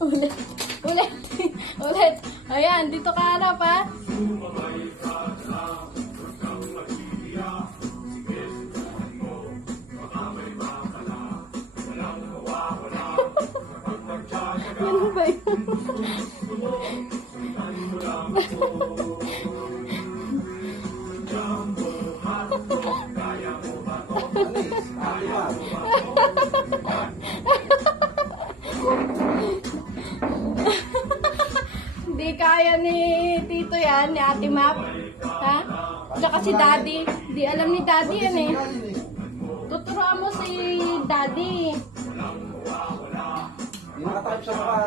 Ulit. Ulit. Ulit. Ayan, dito ka harap ha. Ano ba yun? Hindi kaya ni Tito yan, ni Ate Map. Ha? Tsaka si Daddy. Di alam ni Daddy yan eh. Tuturuan mo si Daddy. Hindi nakatype sa mukha.